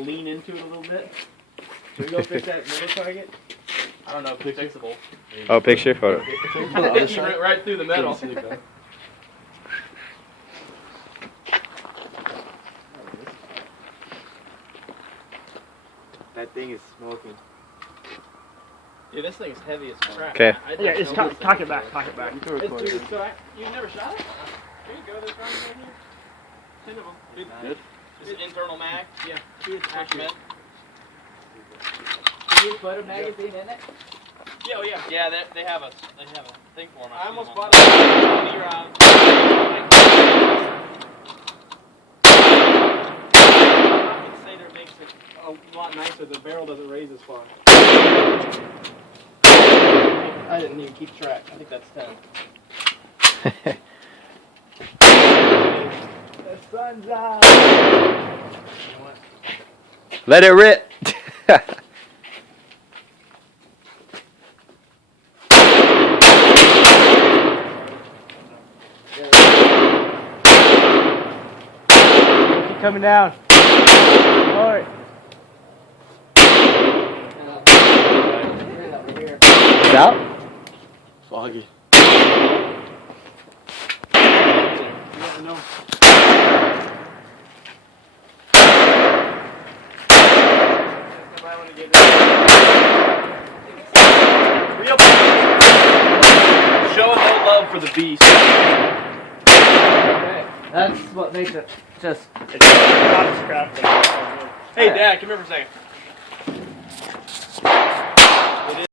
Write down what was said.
lean into it a little bit. Should we go fix that middle target? I don't know if it's fixable. Oh, picture photo. Right through the metal. That thing is smoking. Yeah, this thing is heavy as crap. Okay. Yeah, it's cock it back, cock it back. It's through, so you've never shot it? Here you go, there's rounds right here. 10 of them. Good. This is internal mag. Yeah. Attachment. Can you put a magazine in it? Yeah, oh yeah. Yeah, they have a thing for them. I almost bought a Compensator makes it a lot nicer. The barrel doesn't raise as far. I didn't even keep track. I think that's 10. The sun's out. Let it rip. Keep coming down. Alright. It's out? Foggy. Showing no love for the beast. That's what makes it just. It's not a scrap. Hey, Dad, come here for a second.